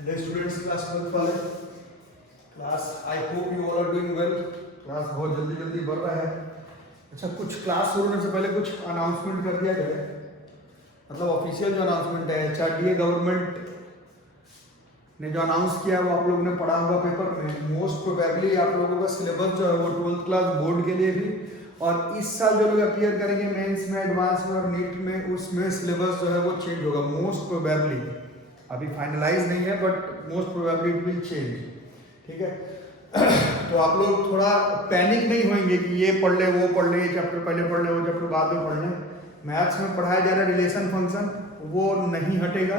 Hello students, class 12 वाले class I hope you all are doing well. Class बहुत जल्दी जल्दी बढ़ रहा है। अच्छा, कुछ क्लास शुरू होने से पहले कुछ अनाउंसमेंट कर दिया जाए, मतलब ऑफिशियल जो अनाउंसमेंट है एचआरडीए गवर्नमेंट ने जो अनाउंस किया वो आप लोगों ने पढ़ा होगा पेपर में। मोस्ट प्रोबेबली आप लोगों का सिलेबस जो है वो 12th क्लास बोर्ड के लिए भी और इस साल जो लोग अपीयर करेंगे मेंस में, एडवांस में और नीट में, उसमें सिलेबस जो है वो चेंज होगा मोस्ट प्रोबेबली। अभी फाइनलाइज नहीं है but most probably it will change. ठीक है, तो आप लोग थोड़ा पैनिक नहीं होंगे कि ये पढ़ ले वो पढ़ ले, ये चैप्टर पहले पढ़ ले वो चैप्टर बाद में पढ़ ले। मैथ्स में पढ़ाया जा रहा है रिलेशन फंक्शन, वो नहीं हटेगा।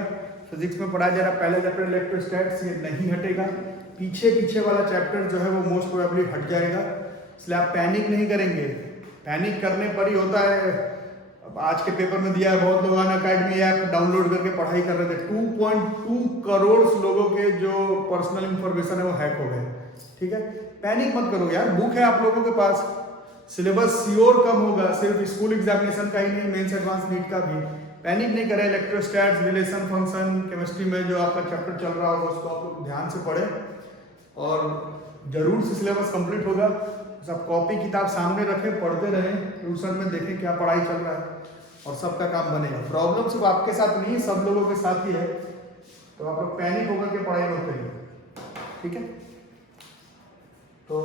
फिजिक्स में पढ़ाया जा रहा है पहला चैप्टर इलेक्ट्रोस्टैटिक्स, ये नहीं हटेगा। पीछे पीछे वाला चैप्टर जो है वो मोस्ट प्रोबेबली हट जाएगा, इसलिए आप पैनिक नहीं करेंगे। पैनिक करने पर ही होता है। अब आज के पेपर में दिया है, बहुत लोग अनअकैडमी ऐप डाउनलोड करके पढ़ाई कर रहे थे। 2.2 करोड़ लोगों के जो पर्सनल इंफॉर्मेशन है वो हैक हो गए। ठीक है, पैनिक मत करो यार, बुक है आप लोगों के पास। सिलेबस श्योर कम होगा, सिर्फ स्कूल एग्जामिनेशन का ही नहीं, मेंस एडवांस नीट का भी। पैनिक नहीं करें। इलेक्ट्रोस्टैट्स, रिलेशन फंक्शन, केमिस्ट्री में जो आपका चैप्टर चल रहा होगा उसको आप लोग ध्यान से पढ़ें और जरूर से सिलेबस कंप्लीट होगा। सब कॉपी किताब सामने रखें, पढ़ते रहें, ट्यूशन में देखें क्या पढ़ाई चल रहा है और सबका काम बनेगा। प्रॉब्लम सिर्फ आपके साथ नहीं, सब लोगों के साथ ही है, तो आप लोग पैनिक होकर के पढ़ाई मत करिए। ठीक है, तो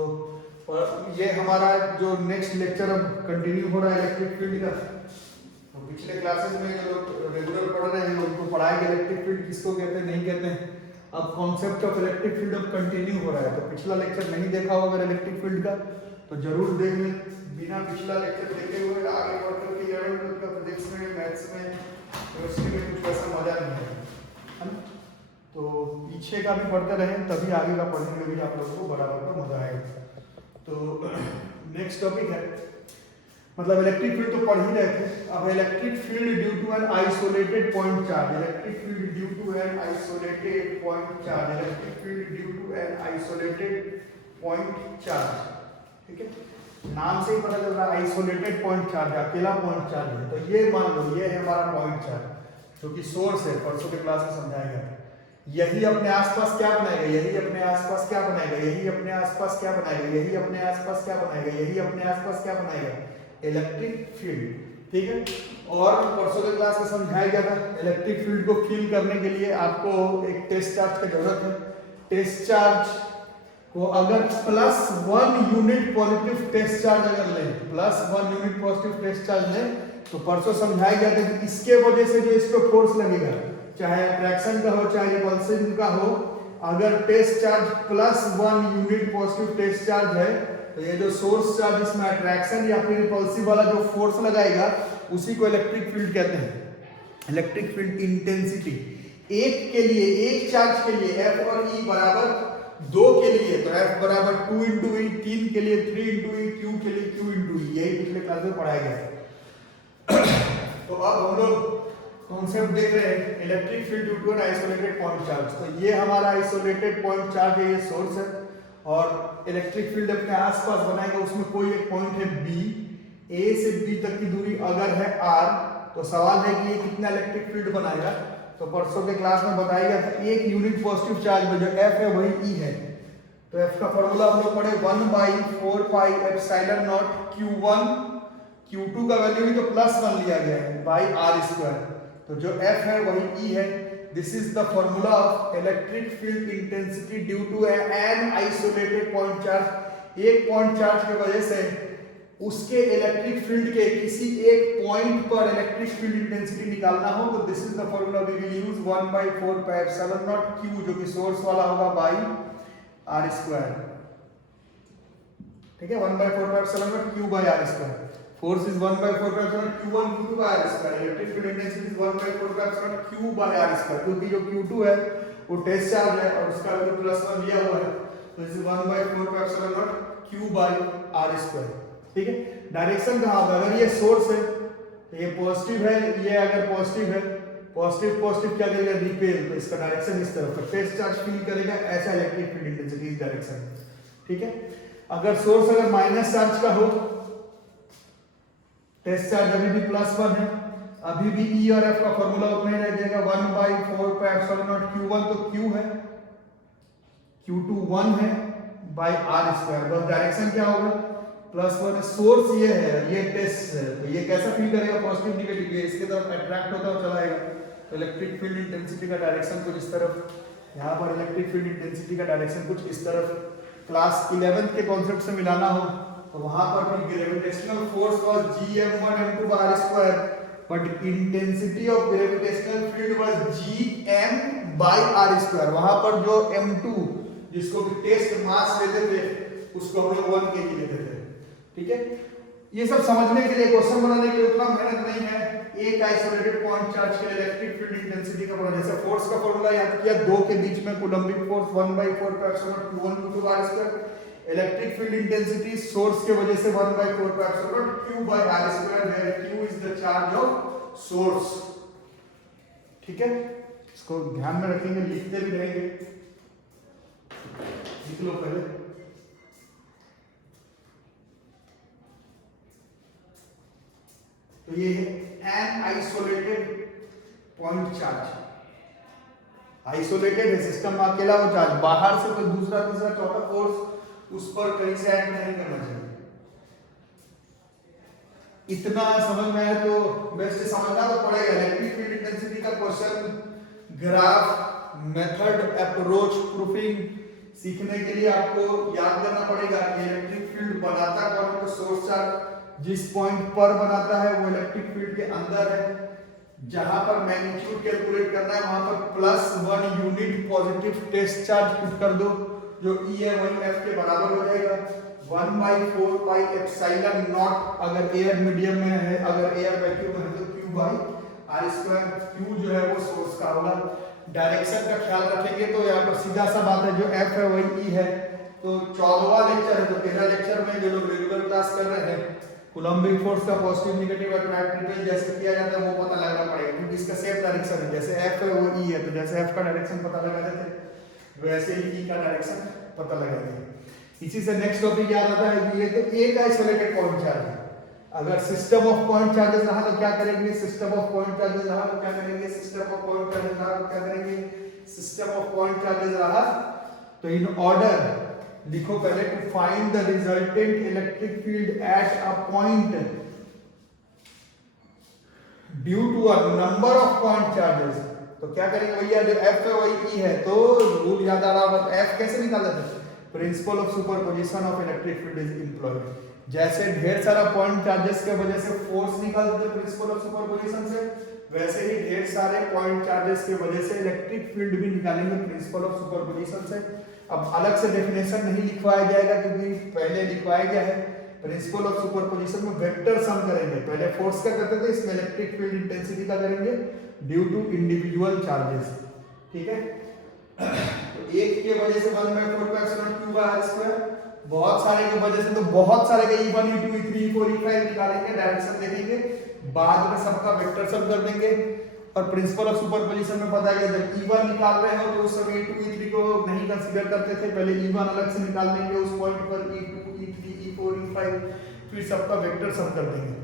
ये हमारा जो नेक्स्ट लेक्चर अब कंटिन्यू हो रहा है इलेक्ट्रिक फील्ड का। तो पिछले क्लासेस में जो लोग रेगुलर पढ़ रहे हैं उनको पढ़ाएंगे इलेक्ट्रिक फील्ड किसको कहते हैं, नहीं कहते हैं। अब कॉन्सेप्ट ऑफ इलेक्ट्रिक फील्ड अब कंटिन्यू हो रहा है, तो पिछला लेक्चर नहीं देखा होगा इलेक्ट्रिक फील्ड का तो जरूर देख लें। बिना पिछला लेक्चर देखे हुए आगे बढ़कर के 11th का फिजिक्स में, मैथ्स में, केमिस्ट्री में कुछ ऐसा मजा नहीं है ना। तो पीछे का भी पढ़ते रहें, तभी आगे का पढ़ने में भी आप लोगों को बराबर का मजा आएगा। तो नेक्स्ट टॉपिक है, मतलब इलेक्ट्रिक फील्ड तो पढ़ ही रहे थे। अब electric field due to an isolated point charge, electric field due to an isolated point charge, electric field due to an isolated point charge. ठीक है, नाम से ही पता चल रहा है आइसोलेटेड पॉइंट चार्ज, अकेला पॉइंट चार्ज है। तो ये मान लो ये है हमारा पॉइंट चार्ज जो कि सोर्स है, परसों के क्लास में समझाया गया। यही अपने आसपास क्या बनाएगा, यही अपने आसपास क्या बनाएगा, यही अपने आसपास क्या बनाएगा, यही अपने आसपास क्या बनाएगा, यही अपने आसपास क्या बनाएगा, इलेक्ट्रिक फील्ड। ठीक है, और परसों के क्लास में समझाया गया था इलेक्ट्रिक फील्ड को फील करने के लिए आपको एक टेस्ट चार्ज की जरूरत है। टेस्ट चार्ज को अगर +1 यूनिट पॉजिटिव टेस्ट चार्ज अगर लें, +1 यूनिट पॉजिटिव टेस्ट चार्ज लें, तो परसों समझाया गया था कि इसके वजह से जो इस पर फोर्स लगेगा, चाहे अट्रैक्शन का हो चाहे रिपल्सन का हो, अगर test charge +1 unit positive test charge है तो ये जो सोर्स चार्ज इसमें अट्रैक्शन या फिर रिपल्सिव वाला जो फोर्स लगाएगा उसी को इलेक्ट्रिक फील्ड कहते हैं। इलेक्ट्रिक फील्ड इंटेंसिटी एक के लिए, एक चार्ज के लिए F और E बराबर 2 के लिए तो F बराबर 2 × E, 3 के लिए 3 × E, Q के लिए Q × E, यही पिछले क्लास में पढ़ाया गया है। तो अब हम लोग कॉन्सेप्ट देख रहे हैं electric field due to an isolated point charge. तो ये हमारा आइसोलेटेड पॉइंट चार्ज है, ये सोर्स है और इलेक्ट्रिक फील्ड अपने आसपास बनाएगा। उसमें कोई एक पॉइंट है B, A से B तक की दूरी अगर है R, तो सवाल है कि ये कितना इलेक्ट्रिक फील्ड बनाएगा। तो परसों के क्लास में बताया गया था एक यूनिट पॉजिटिव चार्ज में जो F है वही E है। तो F का फॉर्मूला हम लोग पढ़े 1/4πε0 Q1, Q2 का वैल्यू भी तो +1 लिया गया है बाई R²। तो जो F है वही E है। This is the formula of electric field intensity due to an isolated point charge. एक पॉइंट चार्ज की वजह से उसके इलेक्ट्रिक फील्ड के किसी एक पॉइंट पर इलेक्ट्रिक फील्ड इंटेंसिटी निकालना हो तो this is the formula we will use 1/4πε0 Q जो कि सोर्स वाला होगा बाई R²। ठीक है, 1/4πε0 Q by R²। Force is 1/4πε0 Q1 Q2 by R²। Electric field intensity is 1/4πε0 Q by R², क्योंकि जो Q2 है वो टेस्ट चार्ज है और उसका वैल्यू +1 लिया हुआ है, तो इज 1/4πε0 Q बाई R²। ठीक है, डायरेक्शन कहाँ होगा, अगर ये सोर्स है तो ये पॉजिटिव है, ये अगर पॉजिटिव है, पॉजिटिव पॉजिटिव क्या करेगा, रिपेल, तो इसका डायरेक्शन इस तरफ, तो टेस्ट चार्ज फील करेगा ऐसा इलेक्ट्रिक फील्ड इंटेंसिटी इस डायरेक्शन। ठीक है, अगर सोर्स माइनस चार्ज का हो, टेस्ट चार्ज अभी भी +1 है, अभी भी ई और एफ का फॉर्मूला उतना ही रह जाएगा 1/4 पाई एप्सिलॉन नॉट q1 तो q है, q2 1 है बाय आर स्क्वायर। बस डायरेक्शन क्या होगा +1। सोर्स ये है, ये टेस्ट है, तो ये कैसा फील करेगा पॉजिटिव नेगेटिव, ये इसके तरफ अट्रैक्ट होता हुआ चला आएगा। तो इलेक्ट्रिक फील्ड इंटेंसिटी का डायरेक्शन कुछ इस तरफ, यहाँ पर इलेक्ट्रिक फील्ड इंटेंसिटी का डायरेक्शन कुछ इस तरफ। क्लास 11th के कॉन्सेप्ट से मिलाना हो तो वहां पर भी gravitational force was gm1 m2 r square, but intensity of gravitational field was gm by r square. वहां पर जो m2 जिसको कि टेस्ट मास लेते थे उसको हम लोग 1 kg लेते थे। ठीक है, ये सब समझने के लिए, क्वेश्चन बनाने के लिए उतना मेहनत नहीं है। एक आइसोलेटेड पॉइंट चार्ज के लिए इलेक्ट्रिक फील्ड इंटेंसिटी का पता, जैसे फोर्स का फॉर्मूला याद किया, दो के बीच में coulombic force 1/4 pi epsilon naught q1 q2 r square. Electric field intensity source के वजह से 1/4 pi epsilon naught q by r square, where q is the charge of source. ठीक है, इसको ध्यान में रखेंगे, लिखते भी रहेंगे, लिख लो पहले। तो ये है N isolated point charge. Isolated है सिस्टम, अकेला वो चार्ज, बाहर से कोई दूसरा तीसरा चौथा फोर्स उस पर कहीं से एक्ट नहीं करना चाहिए। इतना समझ में आया तो बेस्ट समझना तो पड़ेगा। इलेक्ट्रिक फील्ड इंटेंसिटी का question, graph, method, approach, proofing सीखने के लिए आपको याद करना पड़ेगा कि इलेक्ट्रिक फील्ड बनाता कौन है। तो सोर्स चार्ज जिस पॉइंट पर बनाता है वो इलेक्ट्रिक फील्ड के अंदर है। जहां पर मैग्नीट्यूड कैलकुलेट करना है वहां पर +1 unit positive test charge put कर दो, जो E है वही F के बराबर हो जाएगा। 1/4 पाई एप्सिलॉन नॉट अगर एयर मीडियम में है, अगर एयर वैक्यूम में है तो q by r square. q जो है वो सोर्स का होगा। डायरेक्शन का ख्याल रखेंगे तो यहाँ पर सीधा सा बात है, जो F है वही E है। तो 14वां लेक्चर है, तो 13 लेक्चर में जो लोग रेगुलर क्लास कर रहे हैं, कूलम्बिक फोर्स का पॉजिटिव नेगेटिव अट्रैक्ट रिपेल जैसे किया जाता है वो पता लगाना पड़ेगा, क्योंकि इसका सेम डायरेक्शन है। जैसे F है वो E है, तो जैसे F का डायरेक्शन पता लगा देते वैसे ही E का डायरेक्शन पता लगा देंगे। इसी से नेक्स्ट टॉपिक याद आता है कि ये तो एक आइसोलेटेड पॉइंट चार्ज है। अगर सिस्टम ऑफ पॉइंट चार्जेस रहा तो क्या करेंगे, सिस्टम ऑफ पॉइंट चार्जेस रहा तो क्या करेंगे, सिस्टम ऑफ पॉइंट चार्जेस रहा तो क्या करेंगे, सिस्टम ऑफ पॉइंट चार्जेस रहा तो इन ऑर्डर लिखो पहले, to find the resultant electric field at a point due to a number of point charges. तो क्या करेंगे भैया, जो F है वही E है, तो रूल याद आ रहा होगा। F कैसे निकाला जाता है, principle of superposition of electric field is employed. जैसे ढेर सारा पॉइंट चार्जेस के वजह से फोर्स निकालते थे प्रिंसिपल ऑफ सुपरपोजिशन से, वैसे ही ढेर सारे पॉइंट चार्जेस की वजह से इलेक्ट्रिक फील्ड भी निकालेंगे प्रिंसिपल ऑफ सुपरपोजिशन से। अब अलग से डेफिनेशन नहीं लिखवाया जाएगा क्योंकि पहले लिखवाया गया है। प्रिंसिपल ऑफ सुपरपोजिशन में वेक्टर सम करेंगे, पहले फोर्स का करते थे, इसमें इलेक्ट्रिक फील्ड इंटेंसिटी का करेंगे ड्यू टू इंडिविजुअल चार्जेस। ठीक है, तो एक के वजह से 1/4 pi epsilon q by r square, बहुत सारे की वजह से तो बहुत सारे का E1 E2 E3 E4 E5 निकालेंगे, डायरेक्शन देखेंगे, बाद में सबका वेक्टर सम कर देंगे। और प्रिंसिपल ऑफ सुपरपोजिशन में पता है जब E1 निकाल रहे हो तो उस समय E2 E3 को नहीं कंसीडर करते थे, पहले E1 अलग से निकाल लेंगे उस पॉइंट पर, E2 E3 E4 E5, फिर सबका वेक्टर सम कर देंगे।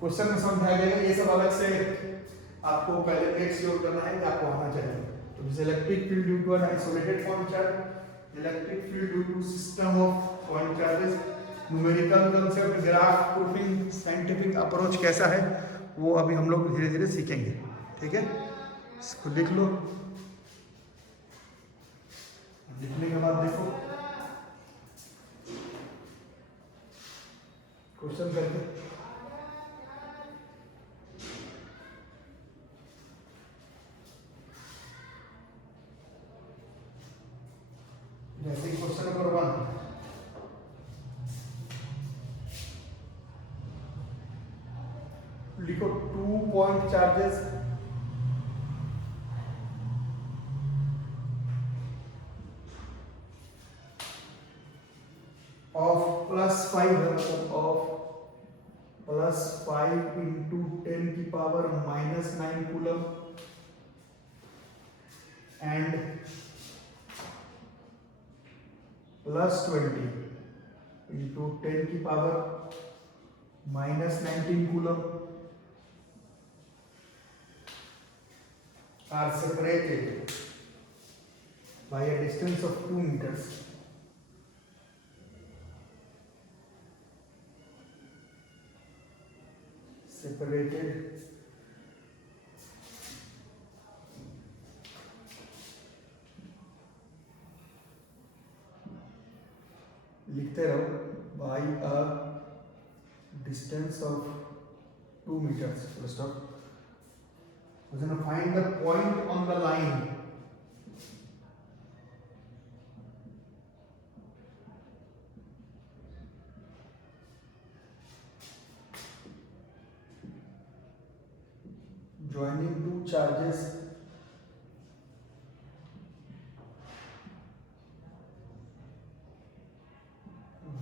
क्वेश्चन में समझ आ जाएगा। ये सब अलग से आपको पहले मेक श्योर करना है कि आपको आना चाहिए। तो जैसे electric field due to an isolated point charge, electric field due to system of point charges, numerical concept, graph, proofing, scientific approach कैसा है वो अभी हम लोग धीरे धीरे सीखेंगे। ठीक है, इसको लिख लो, लिखने के बाद देखो क्वेश्चन करके। जैसे क्वेश्चन नंबर 1, लिखो 2 point charges of +5 of +5 into 10 की पावर -9 कूलम and +20 into 10 की power -19 coulomb are separated by a distance of 2 meters. Separated लिखते रहो by a distance of 2 meters. Full stop. We're going to find the point on the line. Joining two charges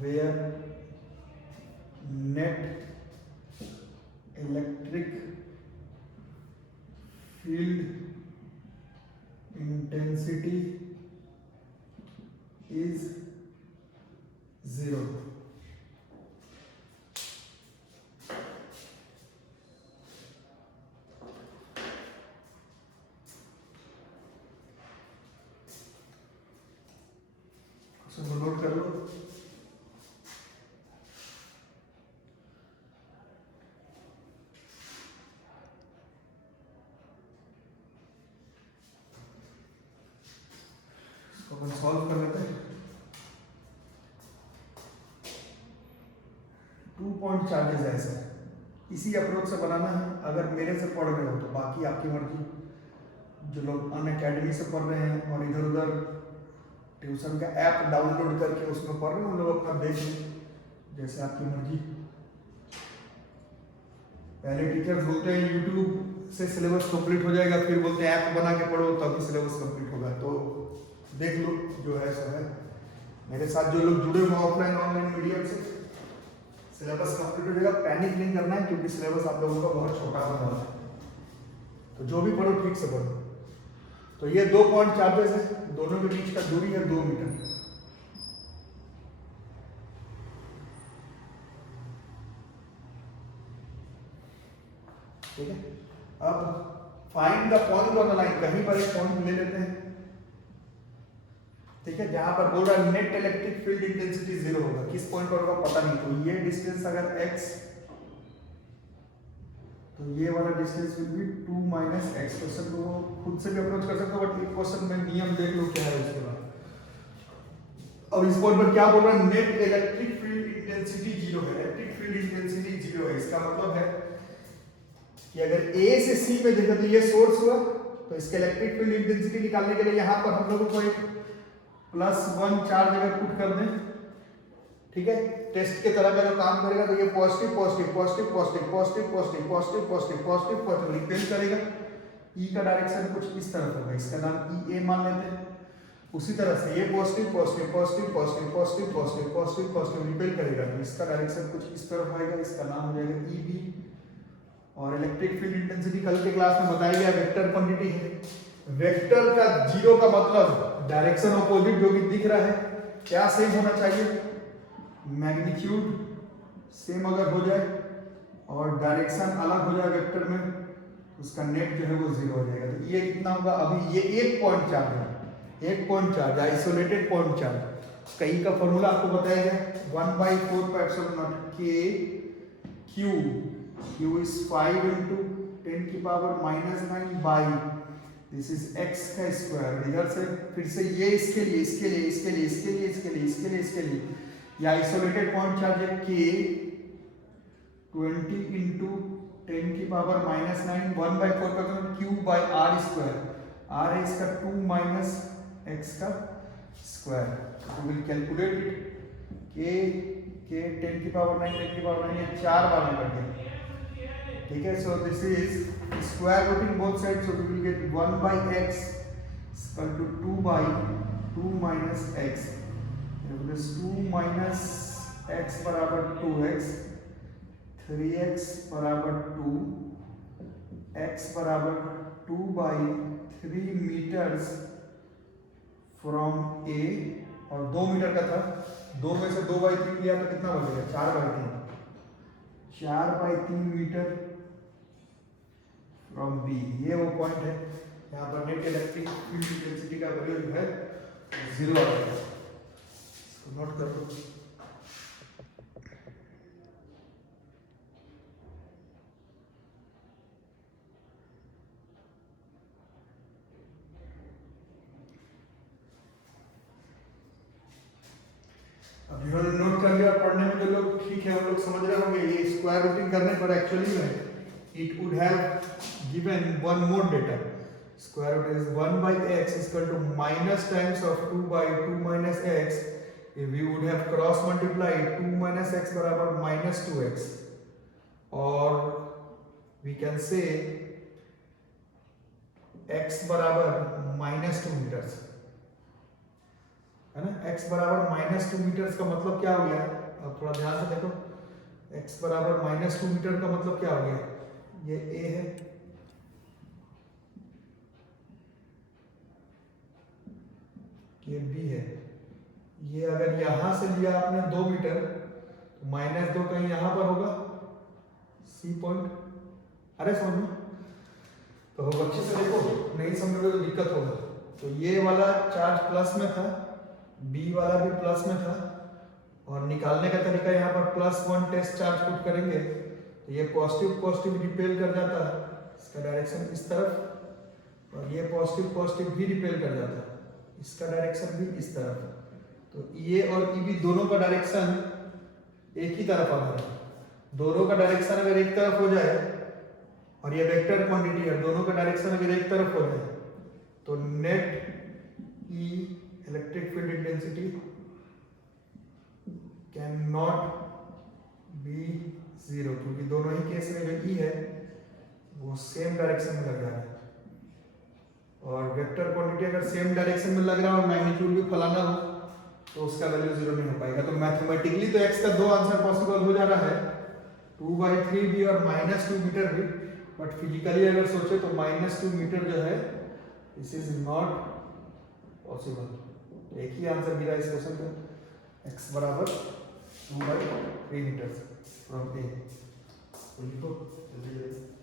where net electric field intensity is 0. इसको note कर लो। इसको अपन solve कर लेते हैं। 2 point charges है ऐसे, इसी अप्रोच से बनाना है। अगर मेरे से पढ़ रहे हो तो बाकी आपकी मर्जी, जो लोग अन अकेडमी से पढ़ रहे हैं और इधर उधर ट्यूशन का ऐप डाउनलोड करके उसमें पढ़ रहे हैं, उन लोग अपना देख लें, जैसे आपकी मर्जी। पहले टीचर्स बोलते हैं यूट्यूब से सिलेबस कंप्लीट हो जाएगा, फिर बोलते हैं ऐप बना के पढ़ो तभी सिलेबस कंप्लीट होगा। तो देख लो जो है सो है। मेरे साथ जो लोग जुड़े हुए ऑफलाइन ऑनलाइन मीडियम से, सिलेबस कंप्लीट हो जाएगा। पैनिक नहीं करना है क्योंकि सिलेबस आप लोगों का बहुत छोटा होने वाला है। तो जो भी पढ़ो ठीक से पढ़ो। तो ये 2 पॉइंट चार्जेस है, दोनों के बीच का दूरी है 2 मीटर। ठीक है, अब find the point on the line. कहीं पर एक पॉइंट ले लेते हैं, ठीक है, जहां पर बोल रहा है नेट इलेक्ट्रिक फील्ड इंटेंसिटी 0 होगा। किस पॉइंट पर होगा पता नहीं। तो ये डिस्टेंस अगर x, तो ये वाला distance will be 2 minus x। Question को खुद से भी अप्रोच कर सकते हो, बट ये क्वेश्चन में नियम देख लो क्या है उसके बाद। अब इस पॉइंट पर क्या बोल रहा है, नेट इलेक्ट्रिक फील्ड इंटेंसिटी 0 है। इलेक्ट्रिक फील्ड इंटेंसिटी 0 है, इसका मतलब है कि अगर A से C में देखो तो ये सोर्स हुआ, तो इसके इलेक्ट्रिक फील्ड इंटेंसिटी निकालने के लिए यहां पर हम लोगों को एक +1 चार्ज अगर पुट कर दें, ठीक है, टेस्ट के तरह का जो काम करेगा, तो ये positive positive positive positive positive positive positive positive positive positive repel करेगा। E का डायरेक्शन कुछ इस तरफ होगा, इसका नाम EA मान लेते हैं। उसी तरह से ये positive positive positive positive positive positive positive positive repel करेगा, तो इसका डायरेक्शन कुछ इस तरफ आएगा, इसका नाम हो जाएगा EB। और इलेक्ट्रिक फील्ड इंटेंसिटी कल के क्लास में बताया गया वेक्टर क्वांटिटी है। वेक्टर का 0 का मतलब डायरेक्शन ऑपोजिट जो भी दिख रहा है, क्या सेम होना चाहिए, मैग्नीट्यूड सेम अगर हो जाए और डायरेक्शन अलग हो जाए वेक्टर में, उसका नेट जो है वो 0 हो जाएगा। तो ये कितना होगा, अभी ये 1 पॉइंट चार्ज है, 1 point charge isolated point charge. कई का फॉर्मूला आपको बताया गया 1/4 k q। q is 5 into 10 की power -9 by this is x का स्क्वायर। इधर से फिर से ये इसके लिए इसके लिए इसके लिए इसके लिए इसके लिए इसके लिए इसके लिए ये आइसोलेटेड पॉइंट चार्ज है k 20 into 10 की पावर -9 1/4 का q by r square. r है इसका 2 minus x का स्क्वायर। तो विल कैलकुलेट k 10 की पावर 9 10 की पावर 9 ये 4 बार में कट गया, ठीक है। So this is square rooting both side, so we will get 1/x equal to 2/2 minus x। This 2 minus x बराबर 2x, 3x बराबर 2, x बराबर 2/3 मीटर्स फ्रॉम a, और 2 मीटर का था, 2 में से 2/3 लिया तो कितना बचेगा, 4/3 मीटर फ्रॉम b। ये वो पॉइंट है यहाँ पर नेट इलेक्ट्रिक फील्ड इंटेंसिटी का वैल्यू जो है 0 आ जाएगा। इसको नोट कर लो। अब जिन्होंने नोट कर लिया, पढ़ने में जो लोग ठीक है वो लोग समझ रहे होंगे, ये स्क्वायर रूटिंग करने पर एक्चुअली में it would have given one more data. Square root is 1 by x is equal to minus times of 2 by 2 minus x. If we would have cross multiplied 2 minus x बराबर minus 2x, और we can say x बराबर minus 2 meters, है ना। x बराबर minus 2 metre का मतलब क्या हो गया? अब थोड़ा ध्यान से देखो, x बराबर माइनस 2 मीटर का मतलब क्या हो गया? ये a है, ये b है। ये अगर यहां से लिया आपने 2 मीटर तो माइनस 2 कहीं यहां पर होगा, c पॉइंट। अरे समझ में तो अच्छे से देखो, नहीं समझोगे तो दिक्कत होगा। तो ये वाला चार्ज प्लस में था, बी वाला भी प्लस में था, और निकालने का तरीका यहाँ पर +1 टेस्ट चार्ज पुट करेंगे तो ये पॉजिटिव पॉजिटिव रिपेल कर जाता है, इसका डायरेक्शन इस तरफ, और ये पॉजिटिव पॉजिटिव भी रिपेल कर जाता है, इसका डायरेक्शन भी इस तरफ। तो ये और ई भी दोनों का डायरेक्शन एक ही तरफ आ रहा है। दोनों का डायरेक्शन अगर एक तरफ हो जाए और ये वेक्टर क्वांटिटी है, दोनों का डायरेक्शन अगर एक तरफ हो जाए तो net E electric field intensity can not be 0, क्योंकि दोनों ही केस में जो ई है वो सेम डायरेक्शन में लग रहा है, और वेक्टर क्वांटिटी अगर सेम डायरेक्शन में लग रहा हो और मैग्नीट्यूड भी फलाना हो तो उसका वैल्यू 0 नहीं हो पाएगा। तो मैथमेटिकली तो x का 2 आंसर पॉसिबल हो जा रहा है, 2/3 भी और -2 मीटर भी, बट फिजिकली अगर सोचे तो -2 मीटर जो है दिस इज नॉट पॉसिबल। एक ही आंसर मिला इस क्वेश्चन का, x बराबर 2/3 मीटर फ्रॉम ए। लिखो जल्दी जल्दी।